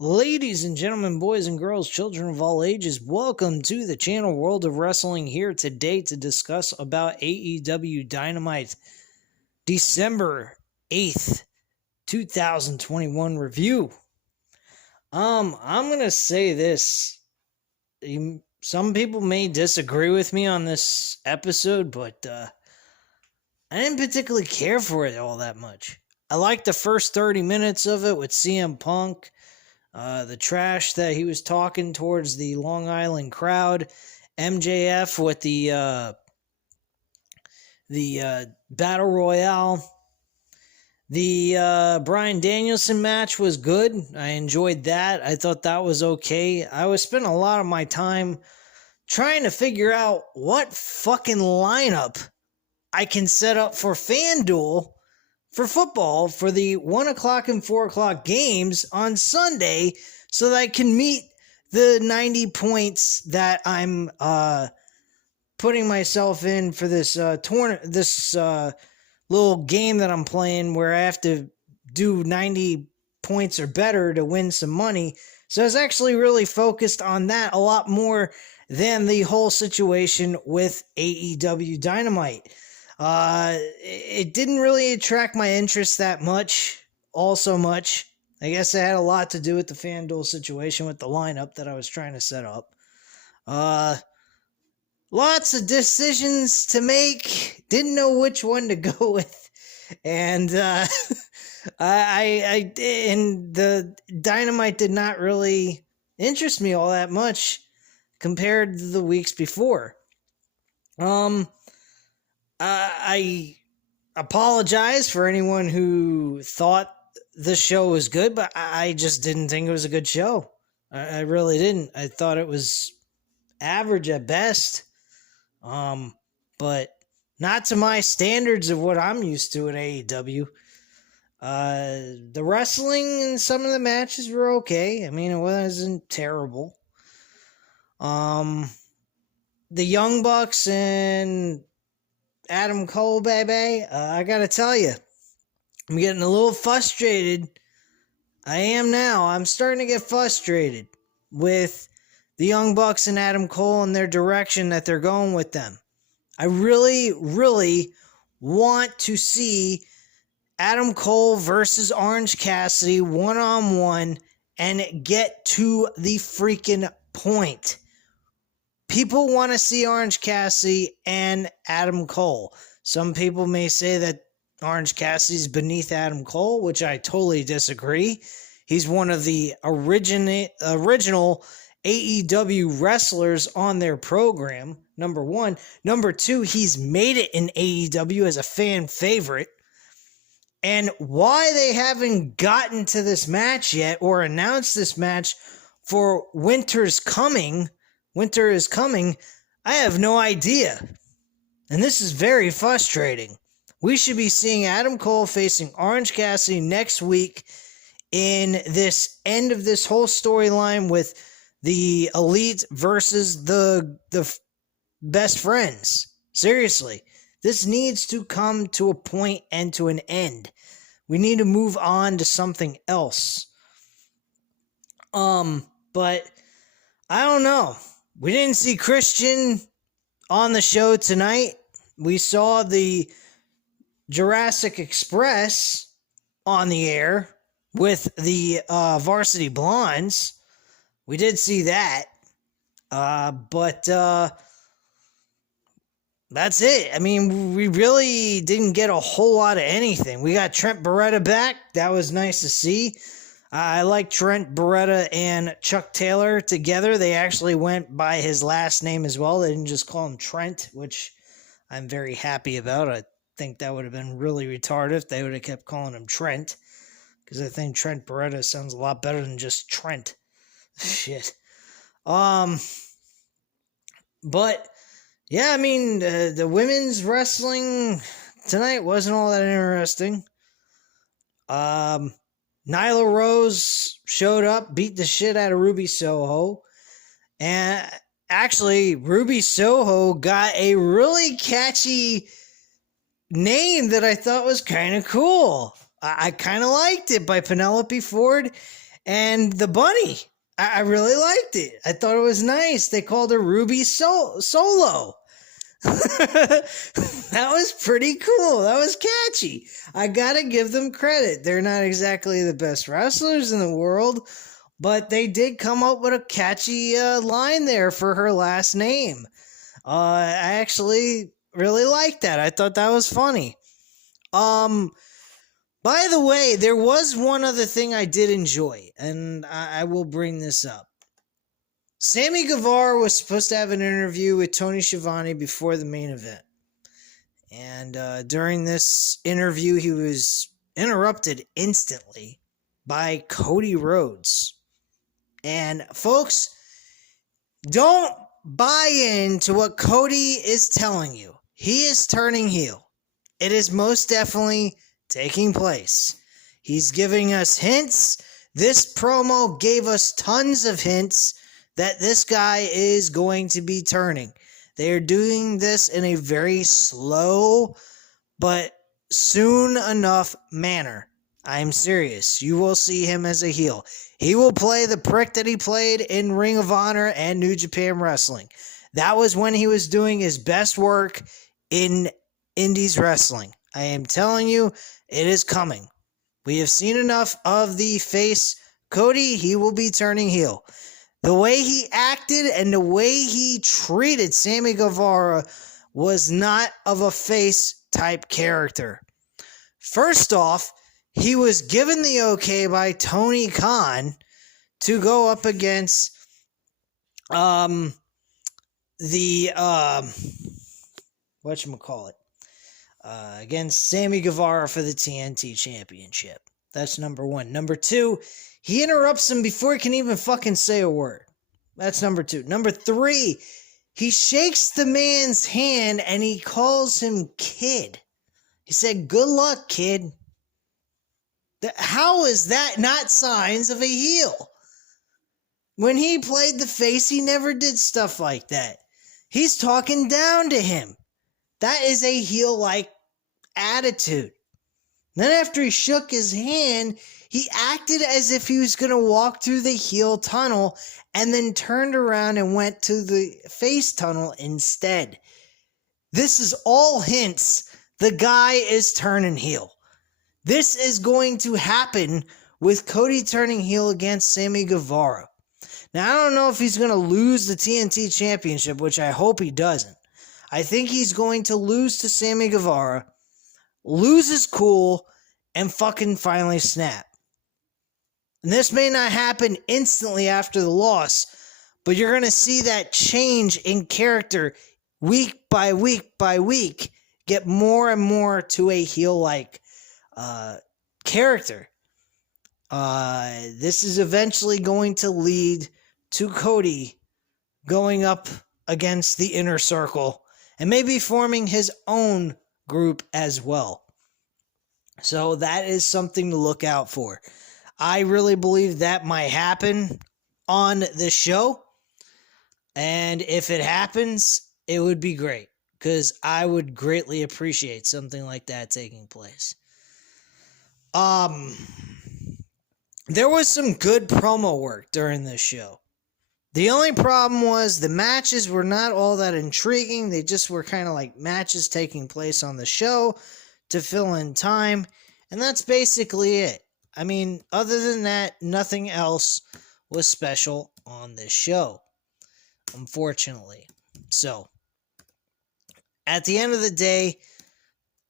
Ladies and gentlemen, boys and girls, children of all ages, welcome to the channel World of Wrestling here today to discuss about AEW Dynamite December 8th, 2021 review. I'm going to say this. Some people may disagree with me on this episode, but I didn't particularly care for it all that much. I liked the first 30 minutes of it with CM Punk. The trash that he was talking towards the Long Island crowd, MJF with the Battle Royale. The Bryan Danielson match was good. I enjoyed that. I thought that was okay. I was spending a lot of my time trying to figure out what fucking lineup I can set up for FanDuel for football for the 1 o'clock and 4 o'clock games on Sunday so that I can meet the 90 points that I'm putting myself in for this little game that I'm playing where I have to do 90 points or better to win some money. So I was actually really focused on that a lot more than the whole situation with AEW Dynamite. It didn't really attract my interest that much, all so much. I guess it had a lot to do with the FanDuel situation with the lineup that I was trying to set up. Lots of decisions to make. Didn't know which one to go with. And, and the Dynamite did not really interest me all that much compared to the weeks before. I apologize for anyone who thought the show was good, but I just didn't think it was a good show. I really didn't. I thought it was average at best. But not to my standards of what I'm used to at AEW. The wrestling and some of the matches were okay. I mean, it wasn't terrible. The Young Bucks and Adam Cole, baby, I gotta tell you, I'm getting a little frustrated. I am now. I'm starting to get frustrated with the Young Bucks and Adam Cole and their direction that they're going with them. I really, really want to see Adam Cole versus Orange Cassidy one-on-one and get to the freaking point. People want to see Orange Cassidy and Adam Cole. Some people may say that Orange Cassidy's beneath Adam Cole, which I totally disagree. He's one of the original AEW wrestlers on their program, number one. Number two, he's made it in AEW as a fan favorite. And why they haven't gotten to this match yet or announced this match for Winter is Coming, I have no idea. And this is very frustrating. We should be seeing Adam Cole facing Orange Cassidy next week in this end of this whole storyline with the Elite versus the best friends. Seriously, this needs to come to a point and to an end. We need to move on to something else. But I don't know. We didn't see Christian on the show tonight. We saw the Jurassic Express on the air with the Varsity Blondes. We did see that. But that's it. I mean, we really didn't get a whole lot of anything. We got Trent Beretta back. That was nice to see. I like Trent Beretta and Chuck Taylor together. They actually went by his last name as well. They didn't just call him Trent, which I'm very happy about. I think that would have been really retarded if they would have kept calling him Trent, because I think Trent Beretta sounds a lot better than just Trent. Shit. But yeah, I mean, the women's wrestling tonight wasn't all that interesting. Nyla Rose showed up, beat the shit out of Ruby Soho. And actually, Ruby Soho got a really catchy name that I thought was kind of cool. I kind of liked it, by Penelope Ford And the bunny, I really liked it. I thought it was nice. They called her Ruby Solo. That was pretty cool. That was catchy. I gotta give them credit. They're not exactly the best wrestlers in the world, but they did come up with a catchy line there for her last name. I actually really liked that. I thought that was funny. By the way, there was one other thing I did enjoy, and I will bring this up. Sammy Guevara was supposed to have an interview with Tony Schiavone before the main event. And during this interview, he was interrupted instantly by Cody Rhodes. And folks, don't buy into what Cody is telling you. He is turning heel. It is most definitely taking place. He's giving us hints. This promo gave us tons of hints that this guy is going to be turning. They are doing this in a very slow but soon enough manner. I'm serious. You will see him as a heel. He will play the prick that he played in Ring of Honor and New Japan Wrestling. That was when he was doing his best work in Indies Wrestling. I am telling you, it is coming. We have seen enough of the face Cody. He will be turning heel. The way he acted and the way he treated Sammy Guevara was not of a face type character. First off, he was given the okay by Tony Khan to go up against against Sammy Guevara for the TNT Championship. That's number one. Number two, he interrupts him before he can even fucking say a word. That's number two. Number three, he shakes the man's hand and he calls him kid. He said, "Good luck, kid." How is that not signs of a heel? When he played the face, he never did stuff like that. He's talking down to him. That is a heel-like attitude. Then after he shook his hand, he acted as if he was going to walk through the heel tunnel and then turned around and went to the face tunnel instead. This is all hints the guy is turning heel. This is going to happen with Cody turning heel against Sammy Guevara. Now, I don't know if he's going to lose the TNT Championship, which I hope he doesn't. I think he's going to lose to Sammy Guevara, lose his cool, and fucking finally snap. And this may not happen instantly after the loss, but you're going to see that change in character week by week by week get more and more to a heel-like character. This is eventually going to lead to Cody going up against the Inner Circle and maybe forming his own group as well. So that is something to look out for. I really believe that might happen on this show. And if it happens, it would be great, because I would greatly appreciate something like that taking place. There was some good promo work during this show. The only problem was the matches were not all that intriguing. They just were kind of like matches taking place on the show to fill in time. And that's basically it. I mean, other than that, nothing else was special on this show, unfortunately. So, at the end of the day,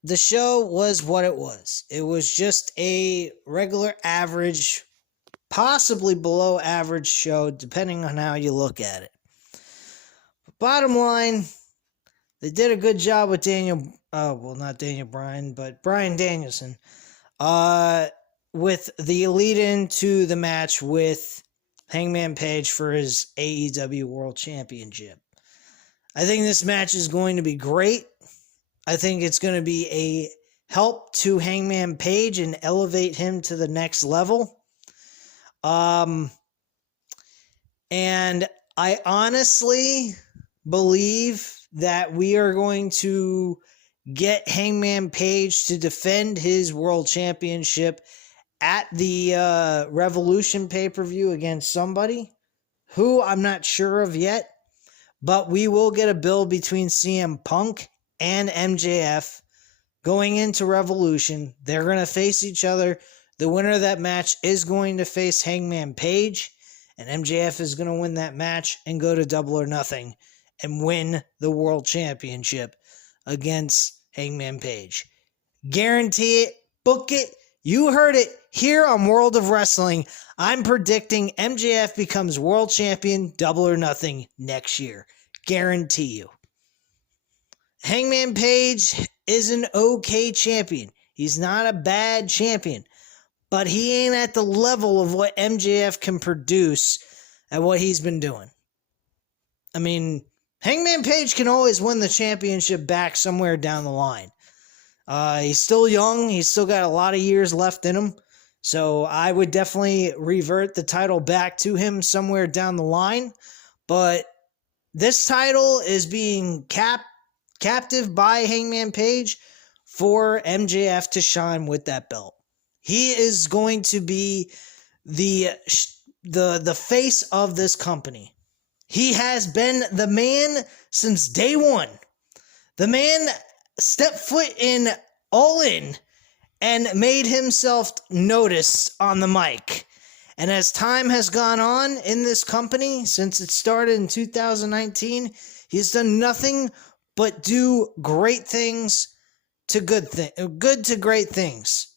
the show was what it was. It was just a regular average, possibly below average show, depending on how you look at it. But bottom line, they did a good job with not Daniel Bryan, but Bryan Danielson, with the lead into the match with Hangman Page for his AEW World Championship. I think this match is going to be great. I think it's going to be a help to Hangman Page and elevate him to the next level. And I honestly believe that we are going to get Hangman Page to defend his world championship at the Revolution pay-per-view against somebody who I'm not sure of yet, but we will get a build between CM Punk and MJF going into Revolution. They're going to face each other. The winner of that match is going to face Hangman Page, and MJF is going to win that match and go to Double or Nothing and win the World Championship against Hangman Page. Guarantee it. Book it. You heard it here on World of Wrestling. I'm predicting MJF becomes World Champion Double or Nothing next year. Guarantee you. Hangman Page is an okay champion. He's not a bad champion. But he ain't at the level of what MJF can produce at what he's been doing. I mean, Hangman Page can always win the championship back somewhere down the line. He's still young. He's still got a lot of years left in him. So I would definitely revert the title back to him somewhere down the line. But this title is being captive by Hangman Page for MJF to shine with that belt. He is going to be the face of this company. He has been the man since day one. The man stepped foot in All In and made himself notice on the mic. And as time has gone on in this company, since it started in 2019, he's done nothing but do great things to good to great things.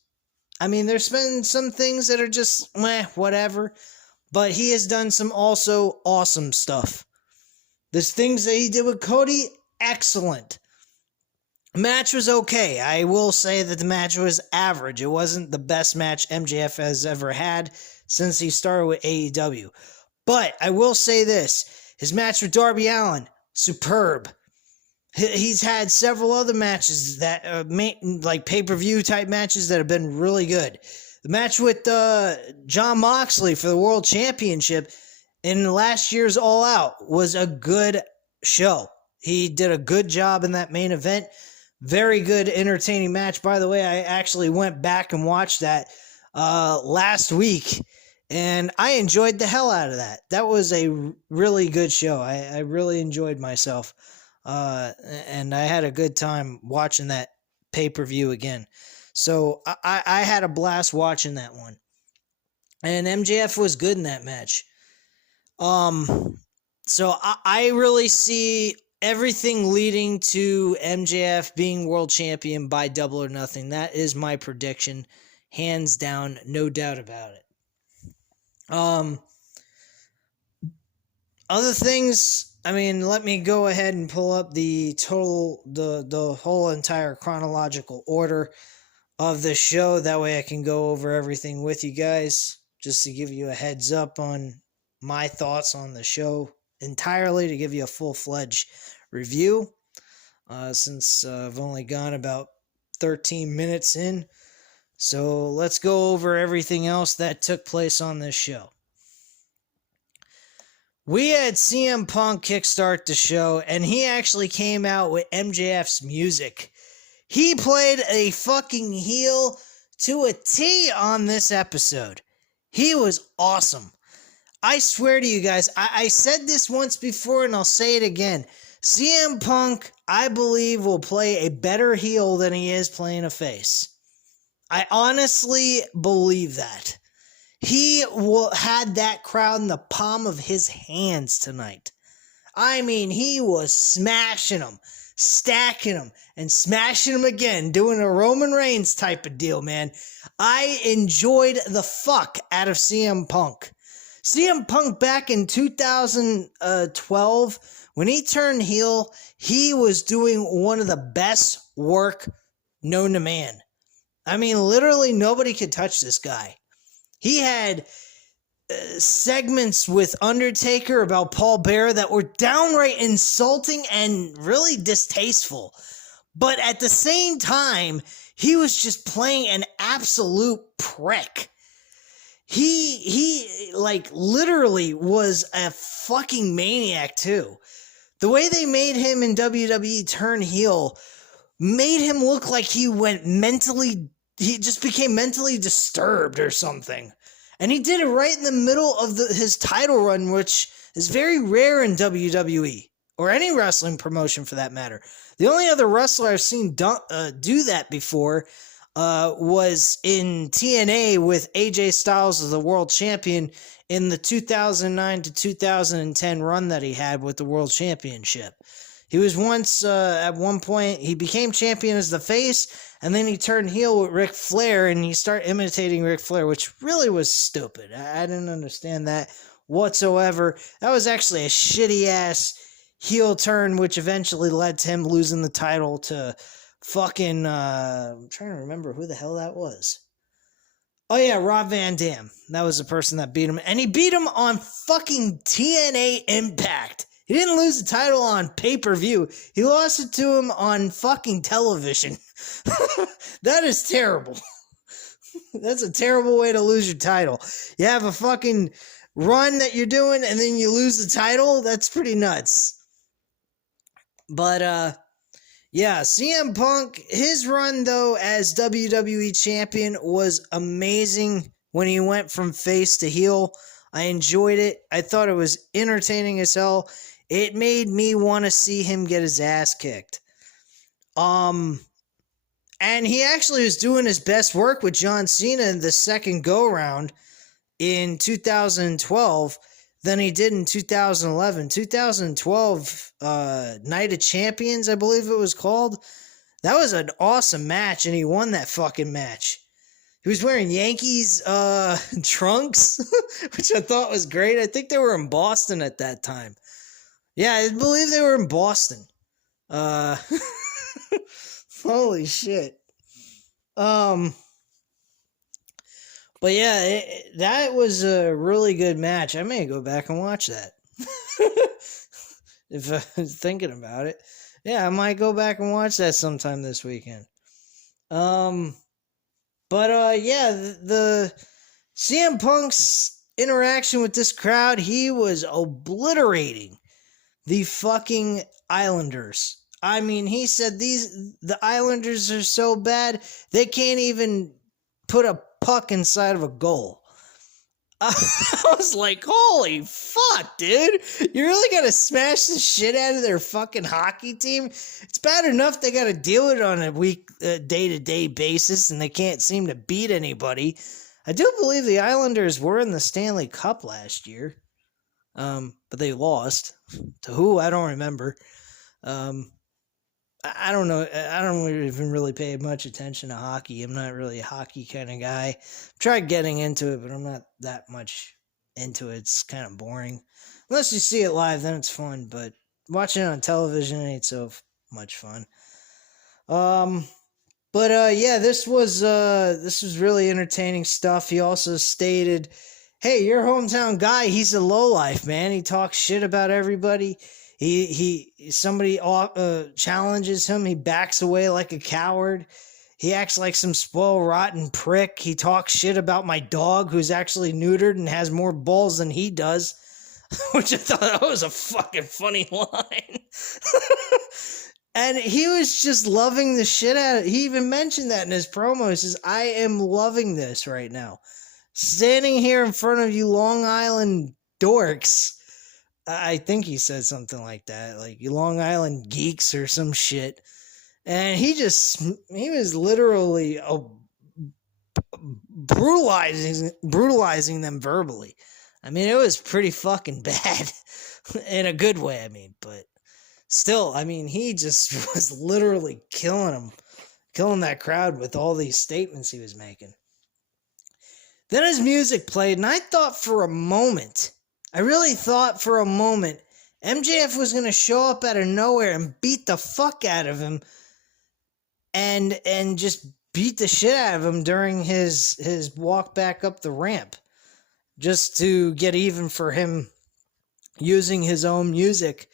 I mean, there's been some things that are just whatever, but he has done some also awesome stuff. There's things that he did with Cody, excellent. Match was okay. I will say that the match was average. It wasn't the best match MJF has ever had since he started with AEW. But I will say this. His match with Darby Allin, superb. He's had several other matches that like pay-per-view type matches that have been really good. The match with Jon Moxley for the World Championship in last year's All Out was a good show. He did a good job in that main event. Very good, entertaining match. By the way, I actually went back and watched that last week, and I enjoyed the hell out of that. That was a really good show. I really enjoyed myself. And I had a good time watching that pay-per-view again. So I had a blast watching that one. And MJF was good in that match. So I really see everything leading to MJF being world champion by Double or Nothing. That is my prediction. Hands down, no doubt about it. Other things... I mean, let me go ahead and pull up the whole entire chronological order of the show. That way I can go over everything with you guys, just to give you a heads up on my thoughts on the show entirely, to give you a full-fledged review, since I've only gone about 13 minutes in. So let's go over everything else that took place on this show. We had CM Punk kickstart the show, and he actually came out with MJF's music. He played a fucking heel to a T on this episode. He was awesome. I swear to you guys, I said this once before, and I'll say it again. CM Punk, I believe, will play a better heel than he is playing a face. I honestly believe that. He had that crowd in the palm of his hands tonight. I mean, he was smashing them, stacking them, and smashing them again, doing a Roman Reigns type of deal, man. I enjoyed the fuck out of CM Punk. CM Punk back in 2012, when he turned heel, he was doing one of the best work known to man. I mean, literally nobody could touch this guy. He had segments with Undertaker about Paul Bearer that were downright insulting and really distasteful. But at the same time, he was just playing an absolute prick. He like literally was a fucking maniac too. The way they made him in WWE turn heel made him look like he went mentally he just became mentally disturbed or something. And he did it right in the middle of his title run, which is very rare in WWE, or any wrestling promotion for that matter. The only other wrestler I've seen do that before was in TNA with AJ Styles as the world champion in the 2009 to 2010 run that he had with the world championship. He was once, at one point, he became champion as the face, and then he turned heel with Ric Flair, and he started imitating Ric Flair, which really was stupid. I didn't understand that whatsoever. That was actually a shitty-ass heel turn, which eventually led to him losing the title to fucking, I'm trying to remember who the hell that was. Oh yeah, Rob Van Dam. That was the person that beat him, and he beat him on fucking TNA Impact. He didn't lose the title on pay-per-view. He lost it to him on fucking television. That is terrible. That's a terrible way to lose your title. You have a fucking run that you're doing and then you lose the title? That's pretty nuts. But, yeah, CM Punk, his run, though, as WWE Champion was amazing when he went from face to heel. I enjoyed it. I thought it was entertaining as hell. It made me want to see him get his ass kicked. And he actually was doing his best work with John Cena in the second go-round in 2012 than he did in 2011. 2012, Night of Champions, I believe it was called. That was an awesome match, and he won that fucking match. He was wearing Yankees trunks, which I thought was great. I think they were in Boston at that time. Yeah, I believe they were in Boston. Holy shit. But yeah, that was a really good match. I may go back and watch that. If I was thinking about it. Yeah, I might go back and watch that sometime this weekend. Yeah, the CM Punk's interaction with this crowd, he was obliterating the fucking Islanders. I mean, he said the Islanders are so bad, they can't even put a puck inside of a goal. I was like, holy fuck, dude. You really gotta smash the shit out of their fucking hockey team? It's bad enough they gotta deal with it on a day-to-day basis, and they can't seem to beat anybody. I do believe the Islanders were in the Stanley Cup last year. But they lost. To who? I don't remember. I don't know. I don't even really pay much attention to hockey. I'm not really a hockey kind of guy. I've tried getting into it, but I'm not that much into it. It's kind of boring. Unless you see it live, then it's fun. But watching it on television ain't so much fun. Yeah, this was really entertaining stuff. He also stated, hey, your hometown guy, he's a lowlife, man. He talks shit about everybody. Somebody challenges him. He backs away like a coward. He acts like some spoiled, rotten prick. He talks shit about my dog, who's actually neutered and has more balls than he does. Which I thought that was a fucking funny line. And he was just loving the shit out of it. He even mentioned that in his promo. He says, I am loving this right now. Standing here in front of you Long Island dorks. I think he said something like that. Like, you Long Island geeks or some shit. And he was literally brutalizing them verbally. I mean, it was pretty fucking bad. In a good way, I mean. But still, I mean, he just was literally killing that crowd with all these statements he was making. Then his music played, and I really thought for a moment, MJF was going to show up out of nowhere and beat the fuck out of him and just beat the shit out of him during his walk back up the ramp, just to get even for him using his own music,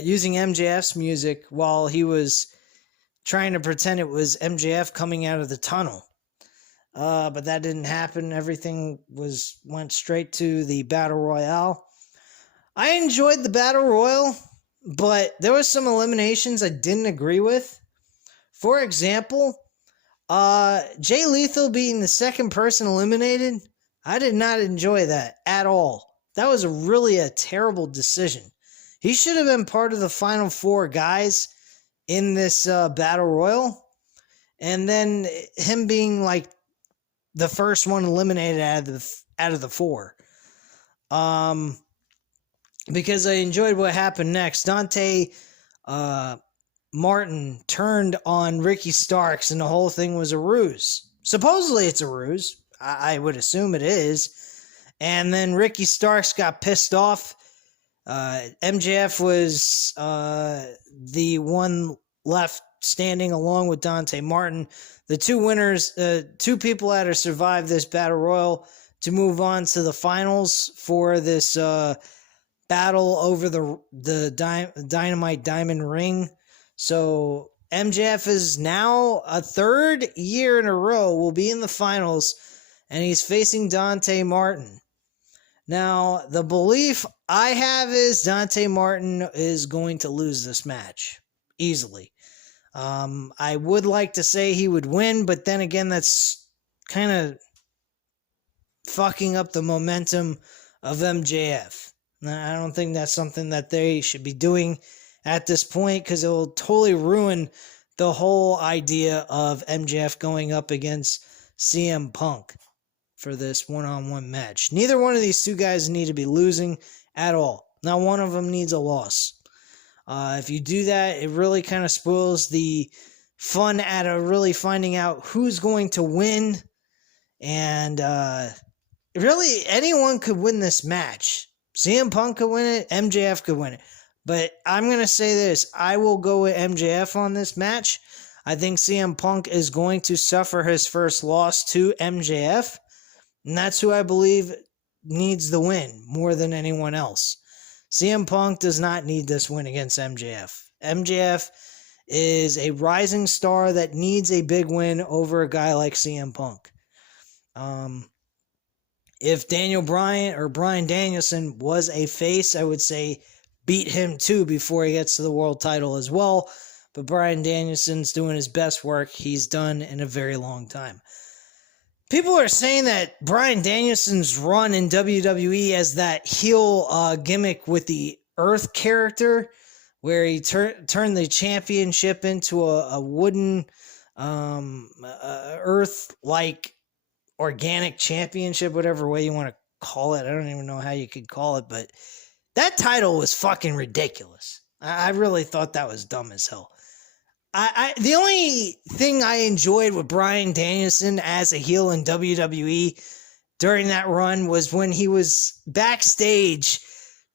using MJF's music while he was trying to pretend it was MJF coming out of the tunnel. But that didn't happen. Everything went straight to the Battle Royale. I enjoyed the Battle Royal, but there was some eliminations I didn't agree with. For example, Jay Lethal being the second person eliminated, I did not enjoy that at all. That was really a terrible decision. He should have been part of the final four guys in this battle royal, and then him being like the first one eliminated out of the four. Because I enjoyed what happened next. Dante Martin turned on Ricky Starks, and the whole thing was a ruse. Supposedly it's a ruse. I would assume it is. And then Ricky Starks got pissed off. MJF was the one left standing along with Dante Martin. The two winners, two people had to survive this battle royal to move on to the finals for this battle over the Dynamite Diamond Ring. So MJF is now a third year in a row will be in the finals, and he's facing Dante Martin. Now, the belief I have is Dante Martin is going to lose this match easily. I would like to say he would win, but then again, that's kind of fucking up the momentum of MJF. I don't think that's something that they should be doing at this point, because it will totally ruin the whole idea of MJF going up against CM Punk for this one-on-one match. Neither one of these two guys need to be losing at all. Not one of them needs a loss. If you do that, it really kind of spoils the fun out of really finding out who's going to win. And really, anyone could win this match. CM Punk could win it. MJF could win it. But I'm going to say this. I will go with MJF on this match. I think CM Punk is going to suffer his first loss to MJF. And that's who I believe needs the win more than anyone else. CM Punk does not need this win against MJF. MJF is a rising star that needs a big win over a guy like CM Punk. If Daniel Bryan or Bryan Danielson was a face, I would say beat him too before he gets to the world title as well. But Bryan Danielson's doing his best work he's done in a very long time. People are saying that Bryan Danielson's run in WWE as that heel gimmick with the Earth character, where he turned the championship into a wooden Earth-like organic championship, whatever way you want to call it. I don't even know how you could call it, but that title was fucking ridiculous. I really thought that was dumb as hell. The only thing I enjoyed with Bryan Danielson as a heel in WWE during that run was when he was backstage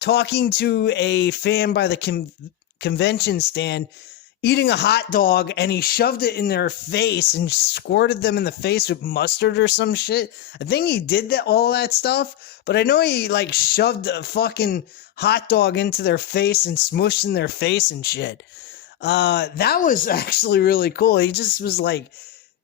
talking to a fan by the convention stand, eating a hot dog, and he shoved it in their face and squirted them in the face with mustard or some shit. I think he did all that stuff, but I know he like shoved a fucking hot dog into their face and smushed in their face and shit. That was actually really cool. He just was like,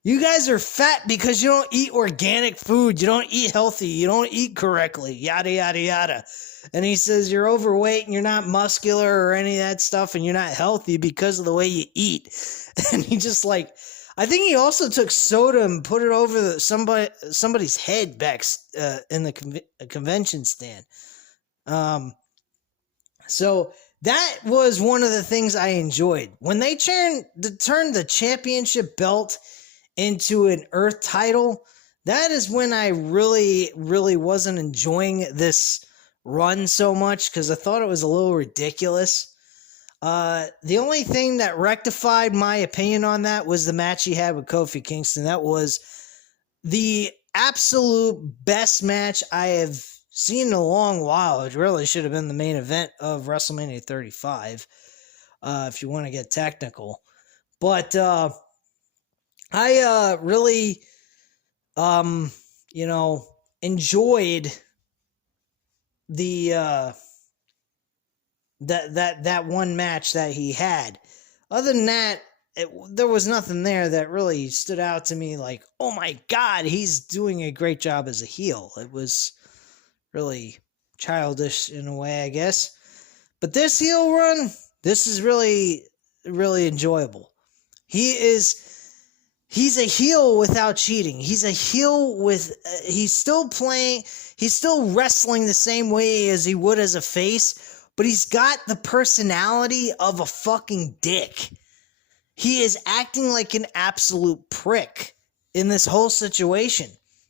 you guys are fat because you don't eat organic food. You don't eat healthy. You don't eat correctly. Yada, yada, yada. And he says you're overweight and you're not muscular or any of that stuff and you're not healthy because of the way you eat. And he just like, I think he also took soda and put it over somebody's head back in the convention stand. So that was one of the things I enjoyed. When they turned the championship belt into an Earth title, that is when I really, really wasn't enjoying this run so much, because I thought it was a little ridiculous. The only thing that rectified my opinion on that was the match he had with Kofi Kingston. That was the absolute best match I have seen in a long while. It really should have been the main event of WrestleMania 35, if you want to get technical. But I really, enjoyed the that one match that he had. Other than that, there was nothing there that really stood out to me like, oh my God, he's doing a great job as a heel. It was really childish in a way, I guess. But this heel run, this is really, really enjoyable. He He's a heel without cheating. He's a heel with, he's still wrestling the same way as he would as a face, but he's got the personality of a fucking dick. He is acting like an absolute prick in this whole situation.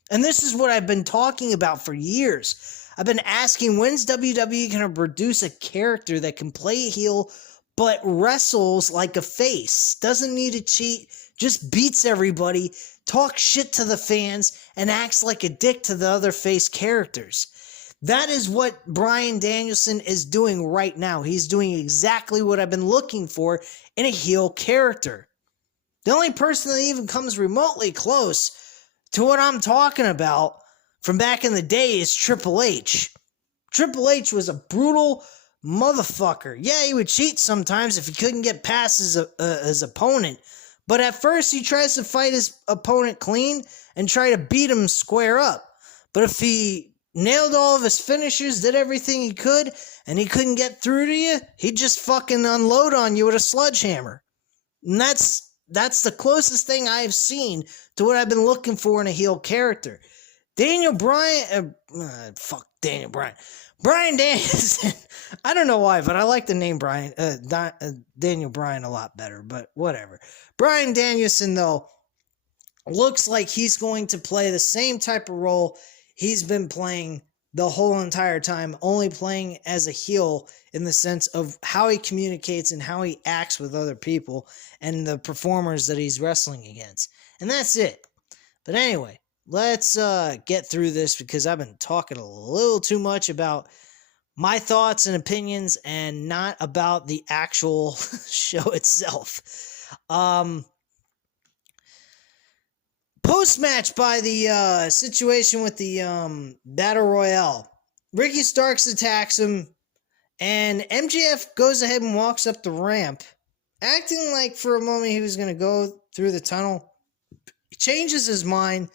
And this is what I've been talking about for years. I've been asking, when's WWE going to produce a character that can play a heel but wrestles like a face? Doesn't need to cheat, just beats everybody, talks shit to the fans, and acts like a dick to the other face characters. That is what Bryan Danielson is doing right now. He's doing exactly what I've been looking for in a heel character. The only person that even comes remotely close to what I'm talking about from back in the day is Triple H. Triple H was a brutal motherfucker. Yeah, he would cheat sometimes if he couldn't get past his opponent. But at first, he tries to fight his opponent clean and try to beat him square up. But if he nailed all of his finishers, did everything he could, and he couldn't get through to you, he'd just fucking unload on you with a sledgehammer. And that's the closest thing I've seen to what I've been looking for in a heel character. Bryan Danielson. I don't know why, but I like the name Daniel Bryan a lot better, but whatever. Bryan Danielson, though, looks like he's going to play the same type of role he's been playing the whole entire time, only playing as a heel in the sense of how he communicates and how he acts with other people and the performers that he's wrestling against. And that's it. But anyway, let's get through this because I've been talking a little too much about my thoughts and opinions and not about the actual show itself. Post-match by the situation with the Battle Royale. Ricky Starks attacks him, and MJF goes ahead and walks up the ramp, acting like for a moment he was going to go through the tunnel. He changes his mind,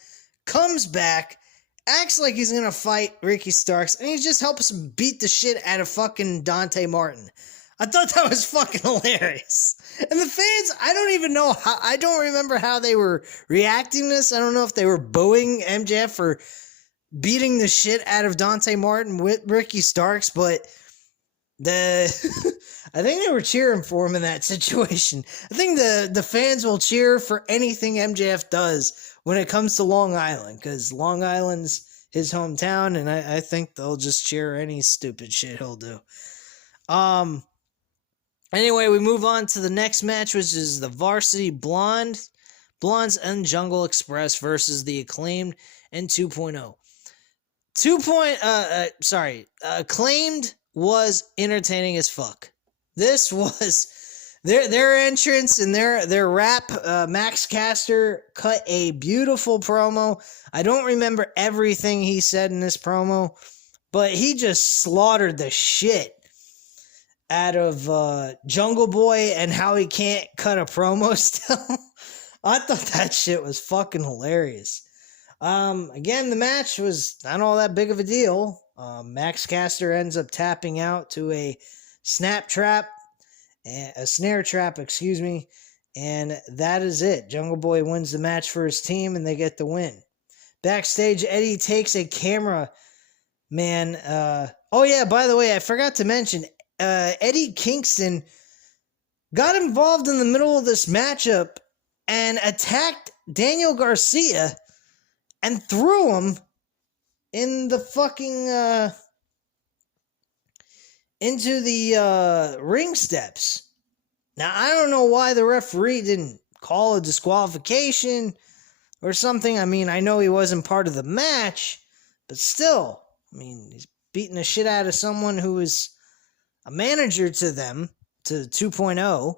comes back, acts like he's going to fight Ricky Starks, and he just helps him beat the shit out of fucking Dante Martin. I thought that was fucking hilarious. And the fans, I don't even know how, I don't remember how they were reacting to this. I don't know if they were booing MJF for beating the shit out of Dante Martin with Ricky Starks, but I think they were cheering for him in that situation. I think the fans will cheer for anything MJF does when it comes to Long Island, because Long Island's his hometown, and I think they'll just cheer any stupid shit he'll do. Anyway, we move on to the next match, which is the Varsity Blondes and Jungle Express versus the Acclaimed and 2.0. Acclaimed was entertaining as fuck. This was their entrance and their rap. Max Caster cut a beautiful promo. I don't remember everything he said in this promo, but he just slaughtered the shit out of Jungle Boy and how he can't cut a promo still. I thought that shit was fucking hilarious. Again, the match was not all that big of a deal. Max Caster ends up tapping out to a snare trap, and that is it. Jungle Boy wins the match for his team, and they get the win. Backstage, Eddie takes a camera man. Oh yeah, by the way, I forgot to mention, Eddie Kingston got involved in the middle of this matchup and attacked Daniel Garcia and threw him in the fucking into the ring steps. Now, I don't know why the referee didn't call a disqualification or something. I mean, I know he wasn't part of the match, but still, I mean, he's beating the shit out of someone who is a manager to them, to 2.0,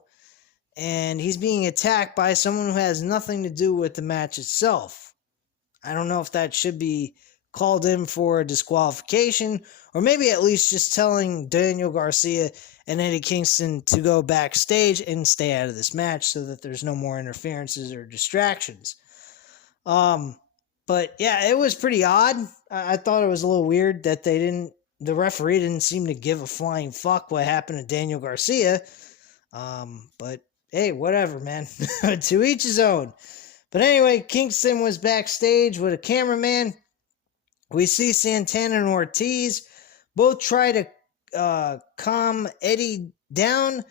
and he's being attacked by someone who has nothing to do with the match itself. I don't know if that should be called in for a disqualification, or maybe at least just telling Daniel Garcia and Eddie Kingston to go backstage and stay out of this match so that there's no more interferences or distractions. But yeah, it was pretty odd. I thought it was a little weird that the referee didn't seem to give a flying fuck what happened to Daniel Garcia. But hey, whatever, man. To each his own. But anyway, Kingston was backstage with a cameraman. We see Santana and Ortiz both try to calm Eddie down,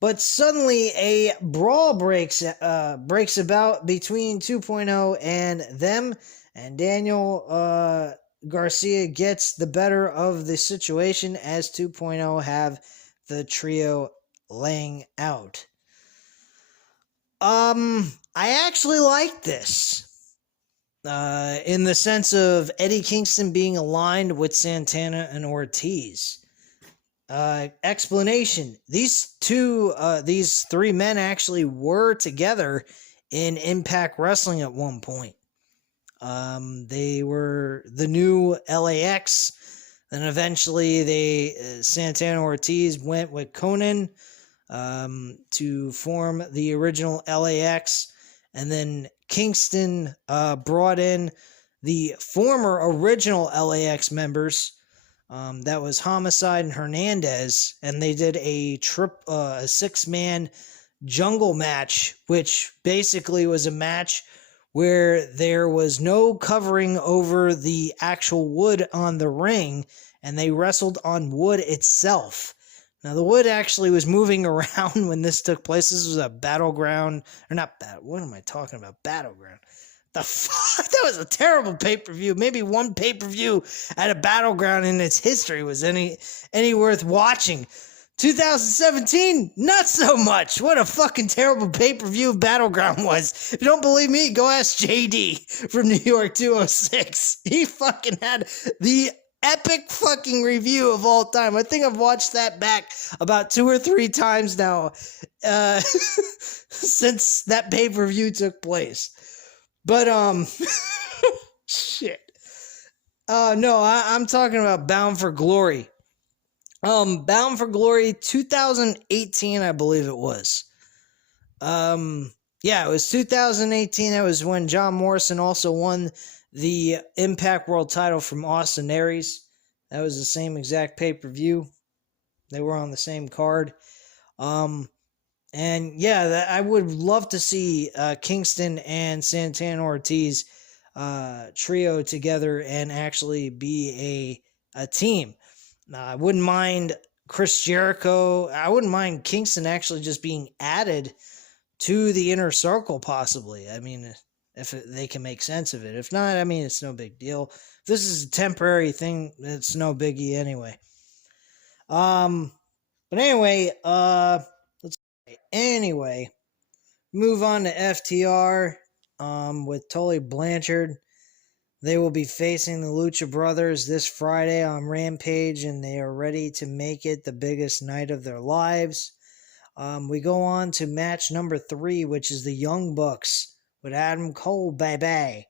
but suddenly a brawl breaks about between 2.0 and them, and Daniel Garcia gets the better of the situation as 2.0 have the trio laying out. I actually like this. In the sense of Eddie Kingston being aligned with Santana and Ortiz. Explanation. These three men actually were together in Impact Wrestling at one point. They were the new LAX. Then eventually Santana Ortiz went with Conan to form the original LAX. And then Kingston brought in the former original LAX members. That was Homicide and Hernandez. And they did a 6-man jungle match, which basically was a match where there was no covering over the actual wood on the ring, and they wrestled on wood itself. Now, the wood actually was moving around when this took place. This was a battleground, or not battle. What am I talking about? Battleground. The fuck? That was a terrible pay-per-view. Maybe one pay-per-view at a battleground in its history was any worth watching. 2017, not so much. What a fucking terrible pay-per-view Battleground was. If you don't believe me, go ask JD from New York 206. He fucking had the epic fucking review of all time. I think I've watched that back about 2 or 3 times now since that pay-per-view took place. But, shit. No, I'm talking about Bound for Glory. Bound for Glory 2018, I believe it was. Yeah, it was 2018. That was when John Morrison also won the Impact World title from Austin Aries. That was the same exact pay-per-view. They were on the same card. And yeah, I would love to see Kingston and Santana Ortiz trio together and actually be a team. I wouldn't mind Chris Jericho. I wouldn't mind Kingston actually just being added to the inner circle, possibly. I mean, if they can make sense of it. If not, I mean, it's no big deal. If this is a temporary thing, it's no biggie anyway. But anyway, move on to FTR with Tully Blanchard. They will be facing the Lucha Brothers this Friday on Rampage, and they are ready to make it the biggest night of their lives. We go on to match number 3, which is the Young Bucks with Adam Cole, baby,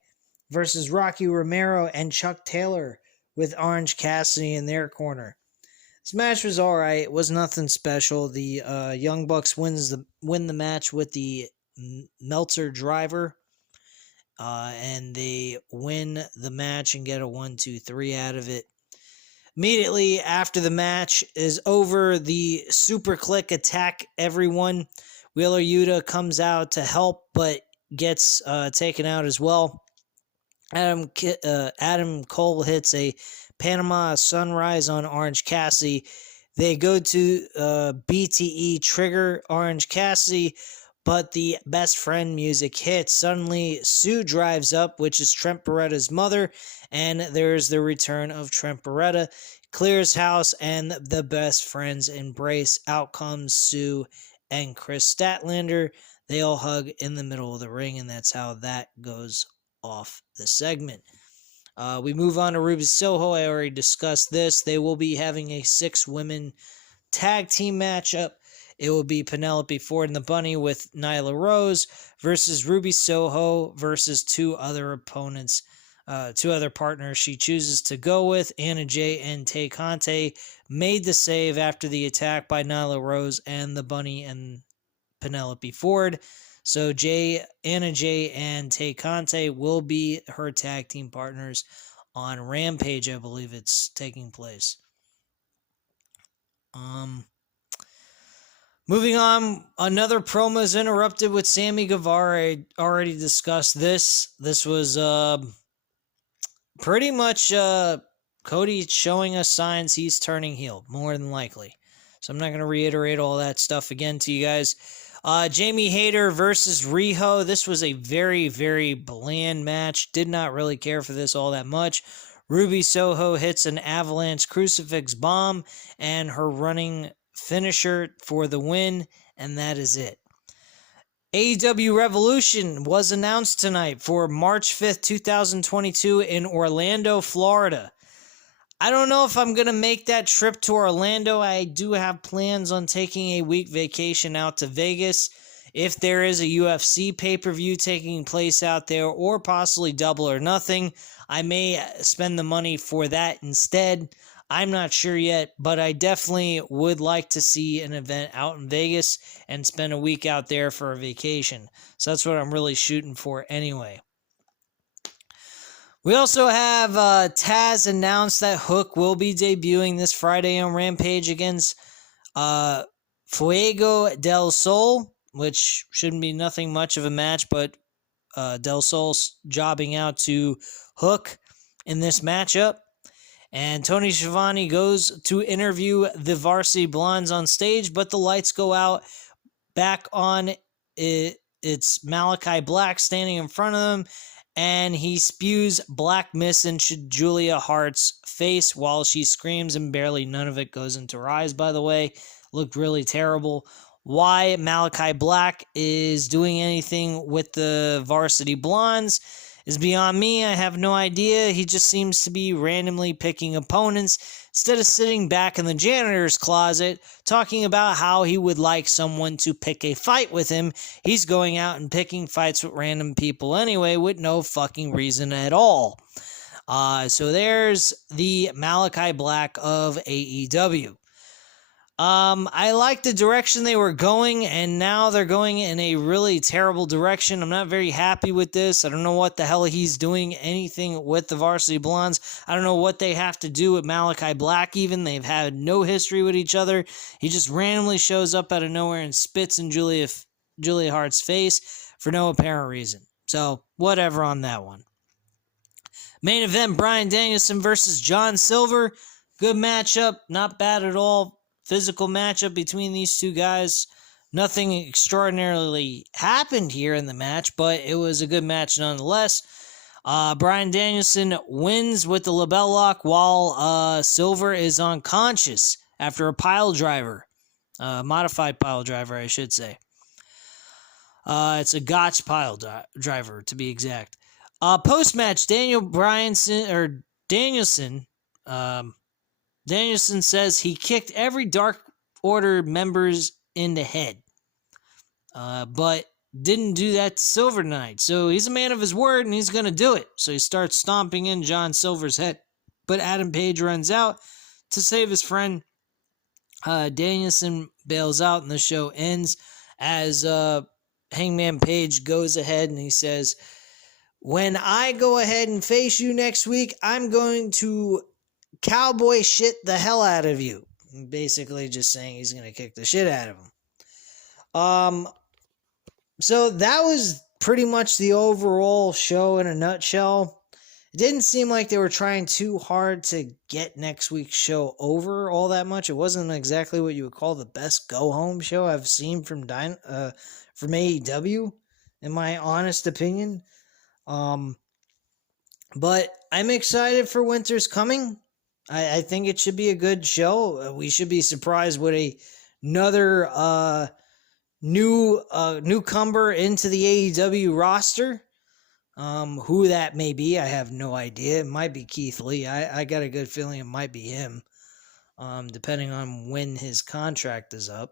versus Rocky Romero and Chuck Taylor with Orange Cassidy in their corner. This match was alright. It was nothing special. The Young Bucks win the match with the Meltzer driver. And they win the match and get a 1-2-3 out of it. Immediately after the match is over, the Super Click attack everyone. Wheeler Yuta comes out to help, but gets taken out as well. Adam Cole hits a Panama Sunrise on Orange Cassidy. They go to BTE trigger Orange Cassidy, but the best friend music hits. Suddenly, Sue drives up, which is Trent Beretta's mother, and there's the return of Trent Beretta. Clears house, and the best friends embrace. Out comes Sue and Chris Statlander. They all hug in the middle of the ring, and that's how that goes off the segment. We move on to Ruby Soho. I already discussed this. They will be having a 6-women tag team matchup. It will be Penelope Ford and the Bunny with Nyla Rose versus Ruby Soho versus 2 other opponents, 2 other partners she chooses to go with. Anna Jay and Tay Conte made the save after the attack by Nyla Rose and the Bunny and Penelope Ford. So Anna Jay and Tay Conte will be her tag team partners on Rampage. I believe it's taking place. Moving on, another promo is interrupted with Sammy Guevara. I already discussed this. This was pretty much Cody showing us signs he's turning heel, more than likely. So I'm not going to reiterate all that stuff again to you guys. Jamie Hayter versus Rijo. This was a very, very bland match. Did not really care for this all that much. Ruby Soho hits an avalanche crucifix bomb and her running finisher for the win, and that is it. AEW Revolution was announced tonight for March 5th, 2022 in Orlando, Florida. I don't know if I'm going to make that trip to Orlando. I do have plans on taking a week vacation out to Vegas. If there is a UFC pay-per-view taking place out there, or possibly Double or Nothing, I may spend the money for that instead. I'm not sure yet, but I definitely would like to see an event out in Vegas and spend a week out there for a vacation. So that's what I'm really shooting for anyway. We also have Taz announced that Hook will be debuting this Friday on Rampage against Fuego del Sol, which shouldn't be nothing much of a match, but Del Sol's jobbing out to Hook in this matchup. And Tony Schiavone goes to interview the Varsity Blondes on stage, but the lights go out. Back on it, it's Malachi Black standing in front of them, and he spews black mist into Julia Hart's face while she screams, and barely none of it goes into her eyes, by the way. Looked really terrible. Why Malachi Black is doing anything with the Varsity Blondes is beyond me. I have no idea. He just seems to be randomly picking opponents instead of sitting back in the janitor's closet talking about how he would like someone to pick a fight with him. He's going out and picking fights with random people anyway with no fucking reason at all. So there's the Malachi Black of AEW. I like the direction they were going, and now they're going in a really terrible direction. I'm not very happy with this. I don't know what the hell he's doing anything with the Varsity Blondes. I don't know what they have to do with Malachi Black even. They've had no history with each other. He just randomly shows up out of nowhere and spits in Julia Hart's face for no apparent reason. So, whatever on that one. Main event, Bryan Danielson versus John Silver. Good matchup. Not bad at all. Physical matchup between these two guys. Nothing extraordinarily happened here in the match, but it was a good match nonetheless. Bryan Danielson wins with the label lock while Silver is unconscious after a pile driver. Modified pile driver, I should say. It's a Gotch pile driver, to be exact. Post-match, Danielson says he kicked every Dark Order members in the head, but didn't do that to Silver tonight. So he's a man of his word, and he's going to do it. So he starts stomping in John Silver's head. But Adam Page runs out to save his friend. Danielson bails out, and the show ends as Hangman Page goes ahead, and he says, "When I go ahead and face you next week, I'm going to cowboy shit the hell out of you." Basically just saying he's going to kick the shit out of him. So that was pretty much the overall show in a nutshell. It didn't seem like they were trying too hard to get next week's show over all that much. It wasn't exactly what you would call the best go-home show I've seen from AEW, in my honest opinion. But I'm excited for Winter's Coming. I think it should be a good show. We should be surprised with another newcomer into the AEW roster. Who that may be, I have no idea. It might be Keith Lee. I got a good feeling it might be him, depending on when his contract is up.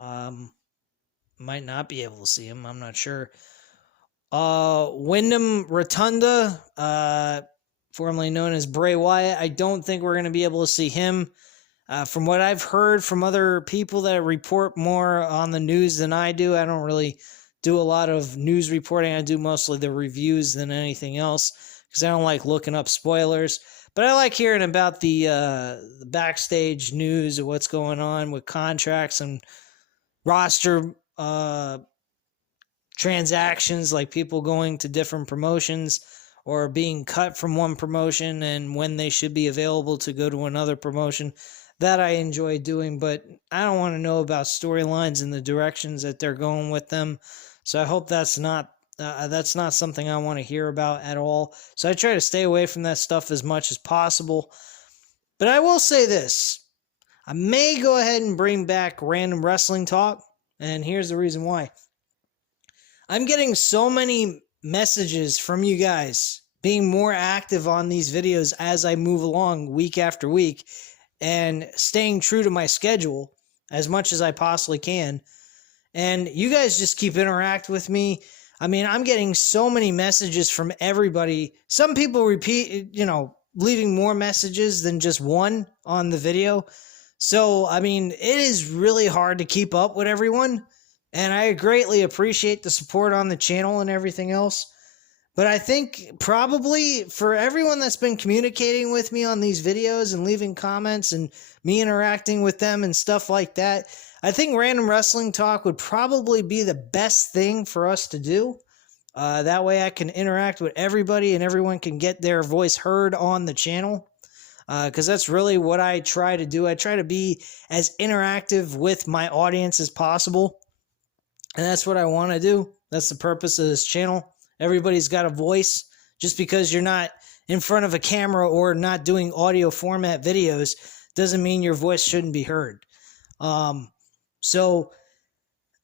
Might not be able to see him. I'm not sure. Wyndham Rotunda, formerly known as Bray Wyatt. I don't think we're going to be able to see him. From what I've heard from other people that report more on the news than I do, I don't really do a lot of news reporting. I do mostly the reviews than anything else because I don't like looking up spoilers. But I like hearing about the backstage news of what's going on with contracts and roster transactions, like people going to different promotions or being cut from one promotion and when they should be available to go to another promotion. That I enjoy doing, but I don't want to know about storylines and the directions that they're going with them. So I hope that's not something I want to hear about at all. So I try to stay away from that stuff as much as possible. But I will say this. I may go ahead and bring back random wrestling talk, and here's the reason why. I'm getting so many messages from you guys being more active on these videos as I move along week after week and staying true to my schedule as much as I possibly can. And you guys just keep interacting with me. I mean, I'm getting so many messages from everybody. Some people repeat, leaving more messages than just one on the video. So, I mean, it is really hard to keep up with everyone. And I greatly appreciate the support on the channel and everything else. But I think probably for everyone that's been communicating with me on these videos and leaving comments and me interacting with them and stuff like that, I think random wrestling talk would probably be the best thing for us to do. That way I can interact with everybody and everyone can get their voice heard on the channel. Because that's really what I try to do. I try to be as interactive with my audience as possible. And that's what I want to do. That's the purpose of this channel. Everybody's got a voice. Just because you're not in front of a camera or not doing audio format videos doesn't mean your voice shouldn't be heard. So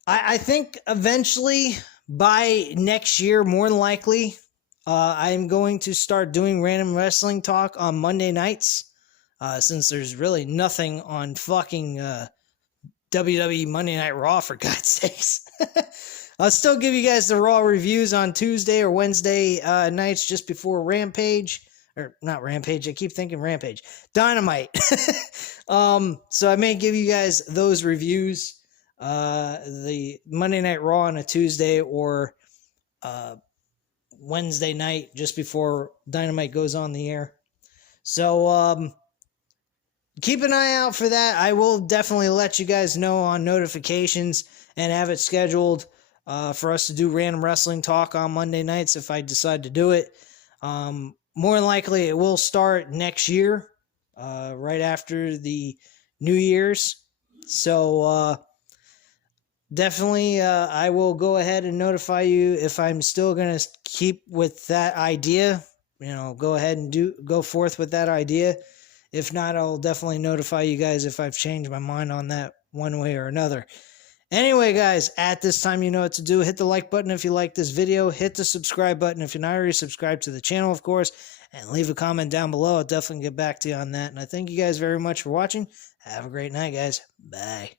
I think eventually by next year, more than likely, I'm going to start doing random wrestling talk on Monday nights. Since there's really nothing on fucking WWE Monday Night Raw, for God's sakes. I'll still give you guys the Raw reviews on Tuesday or Wednesday nights just before Rampage. Or not Rampage, I keep thinking Rampage. Dynamite. So I may give you guys those reviews. The Monday Night Raw on a Tuesday or Wednesday night just before Dynamite goes on the air. So keep an eye out for that. I will definitely let you guys know on notifications and have it scheduled for us to do random wrestling talk on Monday nights if I decide to do it. More than likely, it will start next year, right after the New Year's. So definitely, I will go ahead and notify you if I'm still going to keep with that idea. Go ahead and go forth with that idea. If not, I'll definitely notify you guys if I've changed my mind on that one way or another. Anyway, guys, at this time, you know what to do. Hit the like button if you like this video. Hit the subscribe button if you're not already subscribed to the channel, of course. And leave a comment down below. I'll definitely get back to you on that. And I thank you guys very much for watching. Have a great night, guys. Bye.